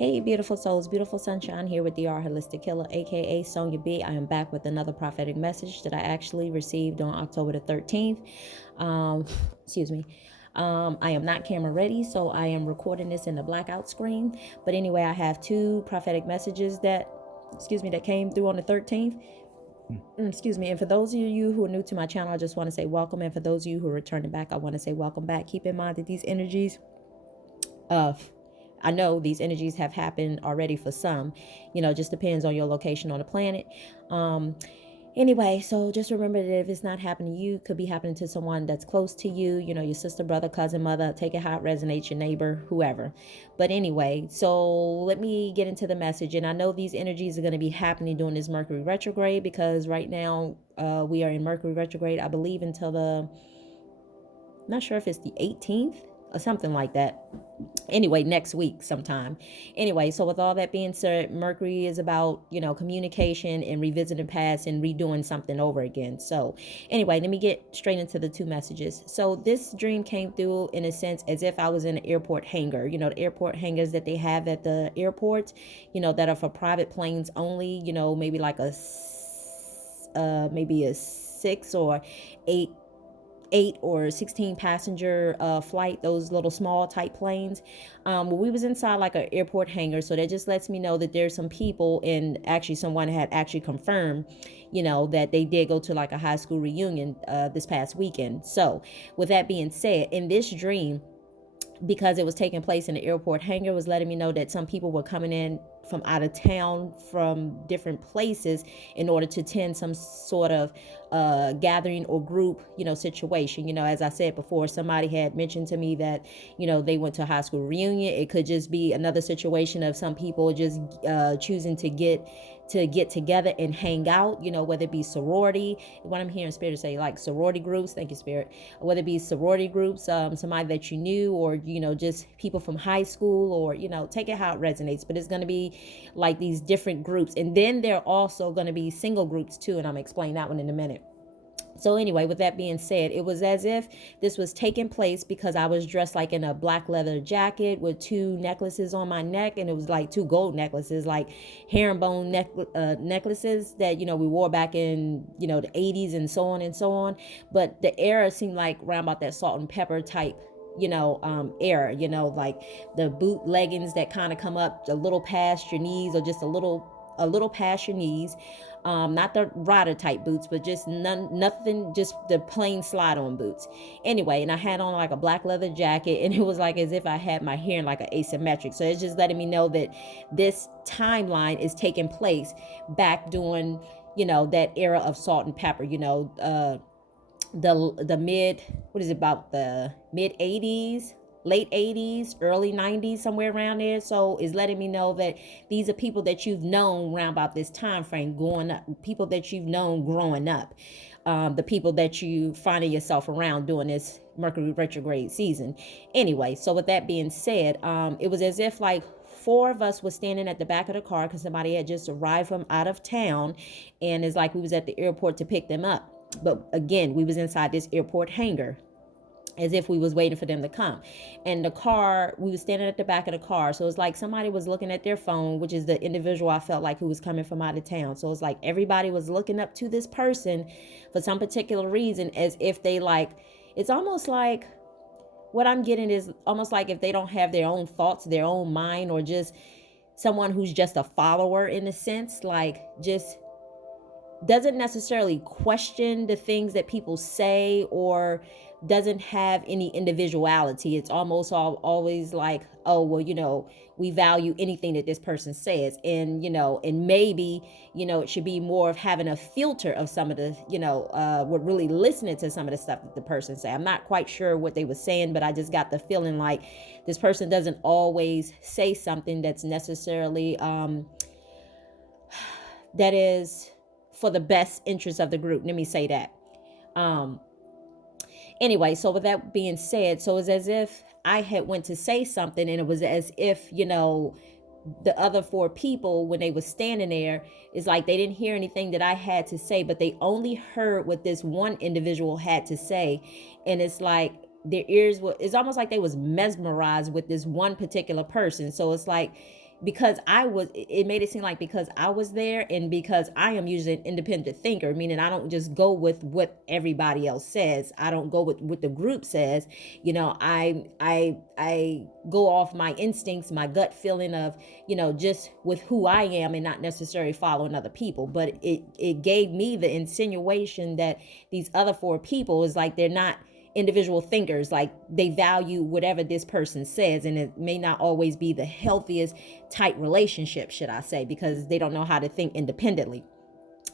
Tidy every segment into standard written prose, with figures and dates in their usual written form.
Hey, beautiful souls, beautiful sunshine here with DR Holistic Killer, aka Sonia B. I am back with another prophetic message that I actually received on October the 13th. Um, excuse me. I am not camera ready, so I am recording this in the blackout screen. But anyway, I have two prophetic messages that came through on the 13th. Excuse me. And for those of you who are new to my channel, I just want to say welcome. And for those of you who are returning back, I want to say welcome back. Keep in mind that these energies I know these energies have happened already for some, just depends on your location on the planet. Um, anyway, so just remember that if it's not happening to you, it could be happening to someone that's close to you, your sister, brother, cousin, mother, take it how it resonates, your neighbor, whoever. But anyway, so let me get into the message. And I know these energies are going to be happening during this Mercury retrograde because right now we are in Mercury retrograde, I believe, until not sure if it's the 18th or something like that. Anyway, next week sometime. Anyway, so with all that being said, Mercury is about, communication and revisiting past and redoing something over again. So anyway, let me get straight into the two messages. So this dream came through in a sense as if I was in an airport hangar, the airport hangars that they have at the airports, that are for private planes only, maybe like maybe a 6 or 8 or 16 passenger flight, those little small type planes. We was inside like an airport hangar, so that just lets me know that there's some people, and actually someone had actually confirmed that they did go to like a high school reunion this past weekend. So with that being said, in this dream, because it was taking place in the airport hangar, was letting me know that some people were coming in from out of town from different places in order to attend some sort of gathering or group situation. As I said before, somebody had mentioned to me that they went to a high school reunion. It could just be another situation of some people just choosing to get together and hang out, whether it be sorority, what I'm hearing Spirit say, like sorority groups, thank you Spirit, whether it be sorority groups, somebody that you knew, or just people from high school, or take it how it resonates. But it's going to be like these different groups, and then there are also going to be single groups too, and I'm gonna explain that one in a minute. So anyway, with that being said, it was as if this was taking place because I was dressed like in a black leather jacket with two necklaces on my neck, and it was like two gold necklaces, like herringbone necklaces that we wore back in the 80s and so on and so on. But the era seemed like around about that salt and pepper type era, like the boot leggings that kind of come up a little past your knees, or just a little past your knees. Not the rider type boots, but just nothing, just the plain slide on boots. Anyway, and I had on like a black leather jacket, and it was like as if I had my hair in like an asymmetric. So it's just letting me know that this timeline is taking place back during, that era of salt and pepper, the mid, what is it, about the mid 80s, late 80s, early 90s, somewhere around there. So it's letting me know that these are people that you've known around about this time frame, going up, people that you've known growing up, the people that you finding yourself around during this Mercury retrograde season. Anyway, so with that being said, it was as if like four of us was standing at the back of the car because somebody had just arrived from out of town, and it's like we was at the airport to pick them up. But again, we was inside this airport hangar as if we was waiting for them to come. And the car, we was standing at the back of the car, so it's like somebody was looking at their phone, which is the individual I felt like who was coming from out of town. So it's like everybody was looking up to this person for some particular reason, as if they like, it's almost like, what I'm getting is almost like if they don't have their own thoughts, their own mind, or just someone who's just a follower in a sense, like just doesn't necessarily question the things that people say, or doesn't have any individuality. It's almost always like, oh, well, we value anything that this person says. And maybe, it should be more of having a filter of some of the, we're really listening to some of the stuff that the person say. I'm not quite sure what they were saying, but I just got the feeling like this person doesn't always say something that's necessarily, that is for the best interest of the group. Let me say that. Anyway, so with that being said, so it's as if I had went to say something, and it was as if, the other four people, when they were standing there, it's like they didn't hear anything that I had to say, but they only heard what this one individual had to say. And it's like their ears were, it's almost like they was mesmerized with this one particular person. So it's like, because I was, it made it seem like because I was there, and because I am usually an independent thinker, meaning I don't just go with what everybody else says. I don't go with what the group says. I go off my instincts, my gut feeling of, just with who I am, and not necessarily following other people. But it gave me the insinuation that these other four people is like, they're not individual thinkers. Like, they value whatever this person says, and it may not always be the healthiest tight relationship, should I say, because they don't know how to think independently.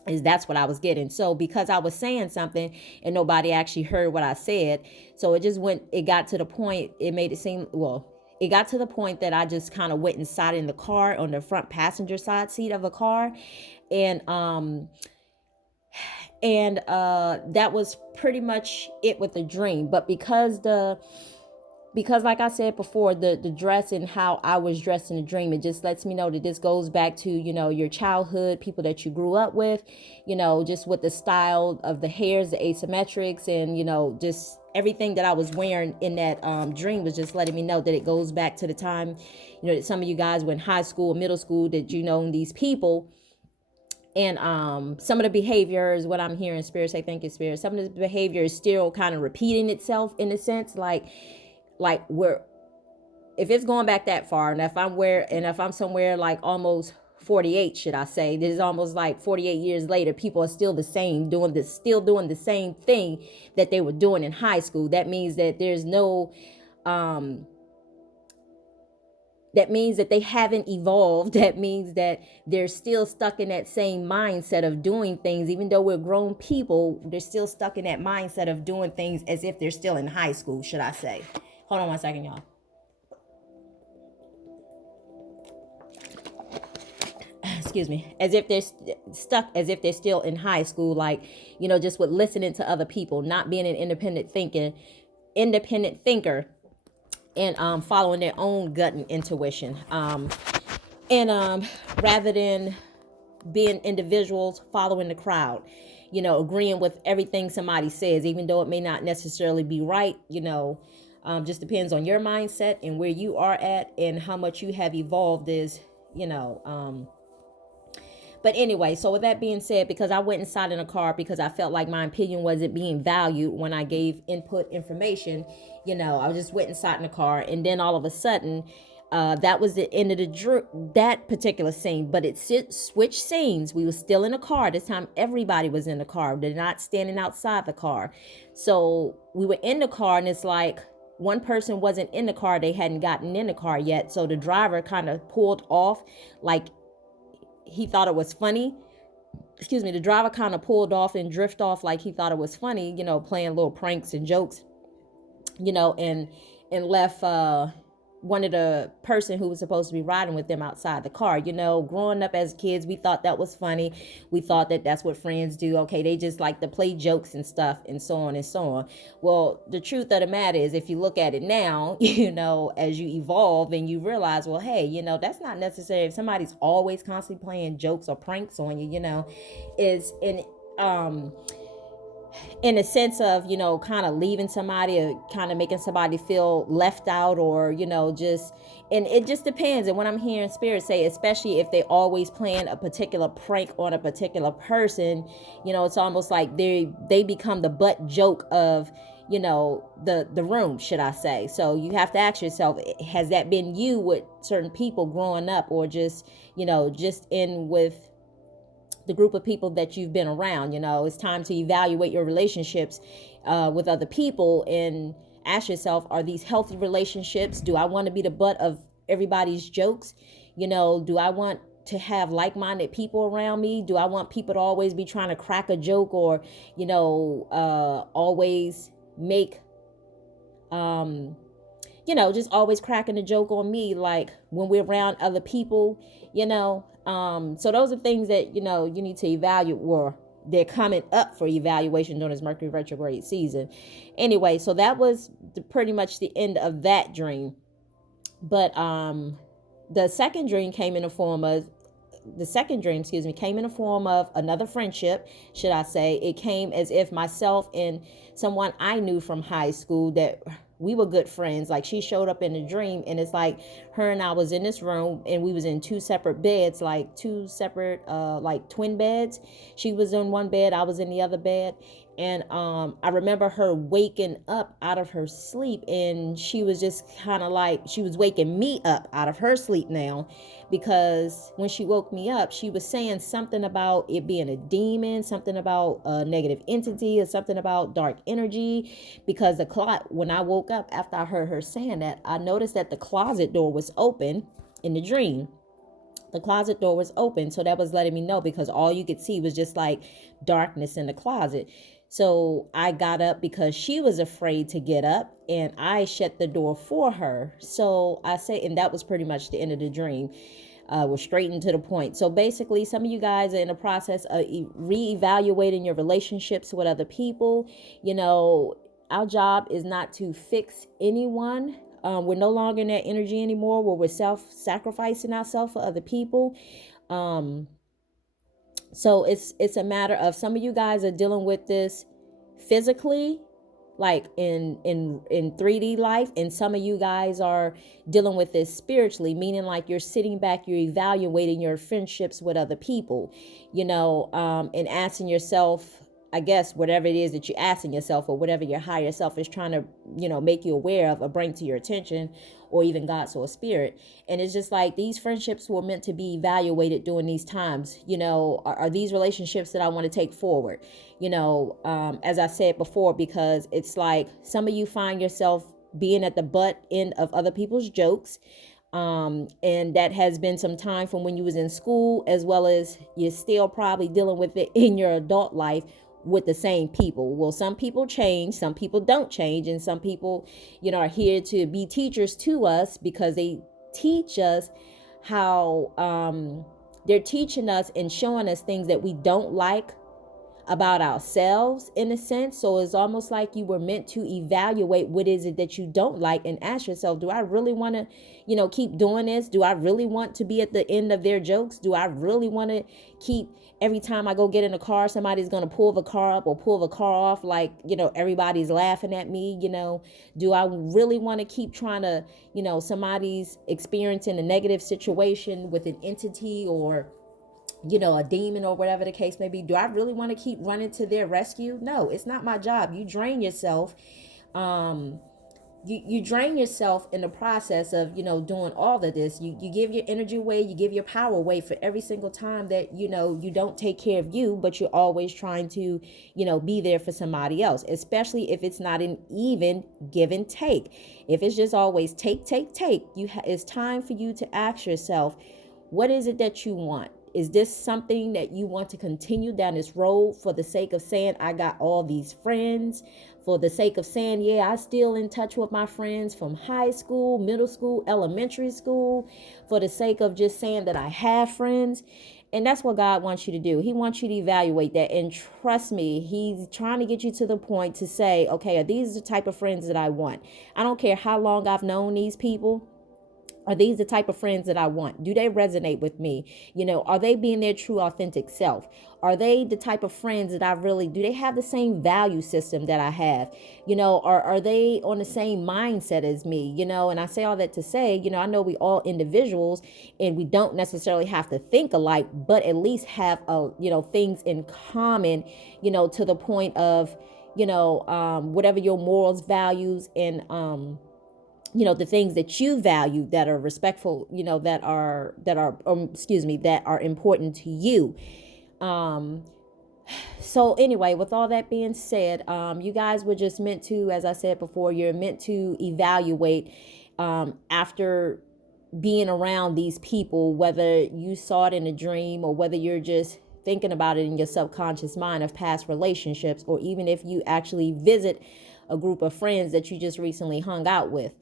Is that's what I was getting. So because I was saying something and nobody actually heard what I said, so it got to the point, it made it seem, well, it got to the point that I just kind of went inside in the car, on the front passenger side seat of a car, and that was pretty much it with the dream. But because like I said before, the dress and how I was dressed in the dream, it just lets me know that this goes back to, your childhood, people that you grew up with, just with the style of the hairs, the asymmetrics, and, just everything that I was wearing in that dream was just letting me know that it goes back to the time, that some of you guys were in high school, middle school, that these people. And some of the behaviors, what I'm hearing Spirit say, thank you, Spirit, some of the behavior is still kind of repeating itself, in a sense, like we're, if it's going back that far, and if I'm somewhere like almost 48, should I say, this is almost like 48 years later, people are still the same, still doing the same thing that they were doing in high school. That means that there's no that means that they haven't evolved. That means that they're still stuck in that same mindset of doing things. Even though we're grown people, they're still stuck in that mindset of doing things as if they're still in high school, should I say. Hold on one second, y'all. Excuse me. As if they're stuck, as if they're still in high school, like, just with listening to other people, not being an independent thinker, and following their own gut and intuition, and rather than being individuals following the crowd, agreeing with everything somebody says, even though it may not necessarily be right. Just depends on your mindset and where you are at and how much you have evolved is, but anyway, so with that being said, because I went inside in a car because I felt like my opinion wasn't being valued when I gave input information, I just went inside in the car, and then all of a sudden, that was the end of that particular scene. But it switched scenes. We were still in a car. This time everybody was in the car. They're not standing outside the car. So we were in the car, and it's like one person wasn't in the car. They hadn't gotten in the car yet. So the driver kind of pulled off, like he thought it was funny. Excuse me. The driver kind of pulled off and drifted off like he thought it was funny, playing little pranks and jokes, and left one of the person who was supposed to be riding with them outside the car. Growing up as kids, we thought that was funny. We thought that that's what friends do. Okay, they just like to play jokes and stuff, and so on and so on. Well, the truth of the matter is, if you look at it now, as you evolve and you realize, well, hey, that's not necessary. If somebody's always constantly playing jokes or pranks on you, is in a sense of, kind of leaving somebody, or kind of making somebody feel left out, or, just, and it just depends. And what I'm hearing Spirit say, especially if they always playing a particular prank on a particular person, it's almost like they become the butt joke of, the room, should I say. So you have to ask yourself, has that been you with certain people growing up, or just, just in with the group of people that you've been around? It's time to evaluate your relationships with other people, and ask yourself, are these healthy relationships? Do I want to be the butt of everybody's jokes? Do I want to have like-minded people around me? Do I want people to always be trying to crack a joke, or, always make, just always cracking a joke on me, like when we're around other people, so those are things that, you need to evaluate, or they're coming up for evaluation during this Mercury retrograde season. Anyway, so that was pretty much the end of that dream. But the second dream came in the form of the second dream, excuse me, came in the form of another friendship, should I say. It came as if myself and someone I knew from high school, that we were good friends. Like, she showed up in the dream, and it's like her and I was in this room, and we was in two separate beds, like two separate like twin beds. She was in one bed, I was in the other bed. And I remember her waking up out of her sleep, and she was just kind of like, she was waking me up out of her sleep now, because when she woke me up, she was saying something about it being a demon, something about a negative entity, or something about dark energy. Because the clock, when I woke up after I heard her saying that, I noticed that the closet door was open in the dream. The closet door was open, so that was letting me know, because all you could see was just like darkness in the closet. So I got up because she was afraid to get up, and I shut the door for her. So I say, and that was pretty much the end of the dream. We're straight into the point. So basically, some of you guys are in the process of reevaluating your relationships with other people. You know, our job is not to fix anyone. We're no longer in that energy anymore, where we're self-sacrificing ourselves for other people. So it's a matter of, some of you guys are dealing with this physically, like in 3D life, and some of you guys are dealing with this spiritually, meaning like you're sitting back, you're evaluating your friendships with other people, and asking yourself, I guess, whatever it is that you're asking yourself, or whatever your higher self is trying to, make you aware of or bring to your attention, or even God, so a spirit. And it's just like, these friendships were meant to be evaluated during these times. Are these relationships that I want to take forward? As I said before, because it's like some of you find yourself being at the butt end of other people's jokes. And that has been some time from when you was in school, as well as you're still probably dealing with it in your adult life with the same people. Well, some people change, some people don't change, and some people, are here to be teachers to us, because they teach us how they're teaching us and showing us things that we don't like about ourselves, in a sense. So it's almost like you were meant to evaluate what is it that you don't like, and ask yourself, do I really want to, keep doing this? Do I really want to be at the end of their jokes? Do I really want to keep, every time I go get in a car, somebody's going to pull the car up or pull the car off, like, everybody's laughing at me? Do I really want to keep trying to, somebody's experiencing a negative situation with an entity, or a demon, or whatever the case may be? Do I really want to keep running to their rescue? No, it's not my job. You drain yourself. You drain yourself in the process of, doing all of this. You give your energy away, you give your power away for every single time that, you don't take care of you, but you're always trying to, be there for somebody else, especially if it's not an even give and take. If it's just always take, it's time for you to ask yourself, what is it that you want? Is this something that you want to continue down this road for the sake of saying, I got all these friends, for the sake of saying, yeah, I still in touch with my friends from high school, middle school, elementary school, for the sake of just saying that I have friends? And that's what God wants you to do. He wants you to evaluate that. And trust me, he's trying to get you to the point to say, okay, are these the type of friends that I want? I don't care how long I've known these people. Are these the type of friends that I want? Do they resonate with me? Are they being their true, authentic self? Are they the type of friends that I really, do they have the same value system that I have? Are they on the same mindset as me? And I say all that to say, I know we all individuals, and we don't necessarily have to think alike, but at least have, things in common, to the point of, whatever your morals, values, and, the things that you value, that are respectful, that are important to you. So anyway, with all that being said, you guys were just meant to, as I said before, you're meant to evaluate, after being around these people, whether you saw it in a dream, or whether you're just thinking about it in your subconscious mind of past relationships, or even if you actually visit a group of friends that you just recently hung out with.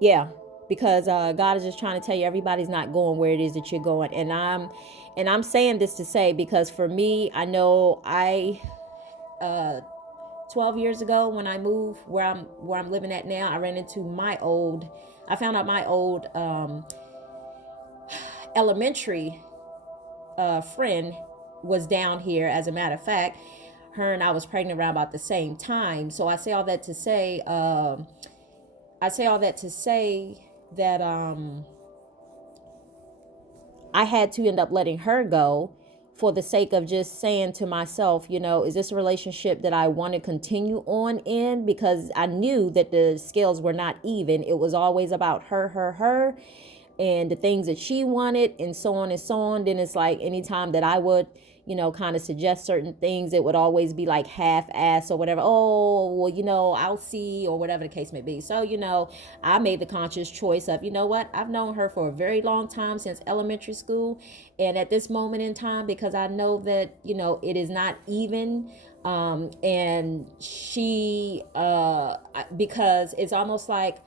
Yeah, because God is just trying to tell you, everybody's not going where it is that you're going. And I'm saying this to say, because for me, I know 12 years ago, when I moved where I'm living at now, I ran into I found out my old elementary friend was down here. As a matter of fact, her and I was pregnant around about the same time. So I say all that to say, that I had to end up letting her go for the sake of just saying to myself, is this a relationship that I want to continue on in? Because I knew that the scales were not even. It was always about her, and the things that she wanted, and so on and so on. Then it's like anytime that I would, kind of suggest certain things, it would always be like half-ass or whatever. Oh, well, I'll see, or whatever the case may be. So, I made the conscious choice of, what? I've known her for a very long time, since elementary school. And at this moment in time, because I know that, it is not even, and she, because it's almost like,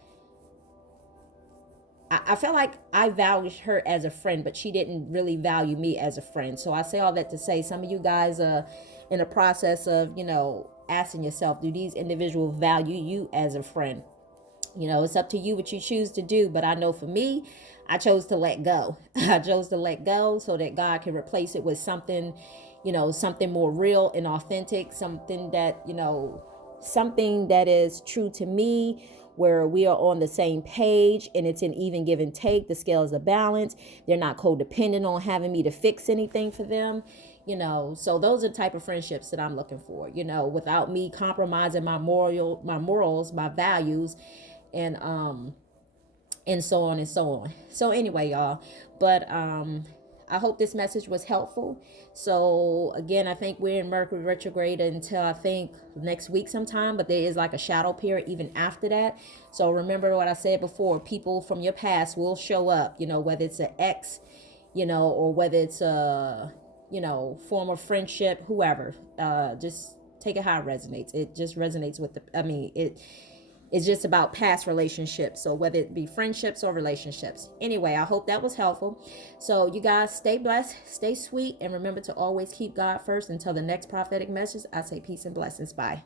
I felt like I valued her as a friend, but she didn't really value me as a friend. So I say all that to say, some of you guys are in the process of, asking yourself, do these individuals value you as a friend? It's up to you what you choose to do. But I know for me, I chose to let go. I chose to let go so that God can replace it with something, something more real and authentic, something that, something that is true to me, where we are on the same page and it's an even give and take. The scales are balanced. They're not codependent on having me to fix anything for them. So those are the type of friendships that I'm looking for, without me compromising my morals, my values, and so on and so on. So anyway, y'all, but I hope this message was helpful. So again, I think we're in Mercury retrograde until I think next week sometime, but there is like a shadow period even after that. So remember what I said before, people from your past will show up, whether it's an ex, or whether it's a, form of friendship, whoever. Just take it how it resonates. It just resonates with it's just about past relationships. So whether it be friendships or relationships. Anyway, I hope that was helpful. So you guys stay blessed, stay sweet, and remember to always keep God first. Until the next prophetic message, I say peace and blessings. Bye.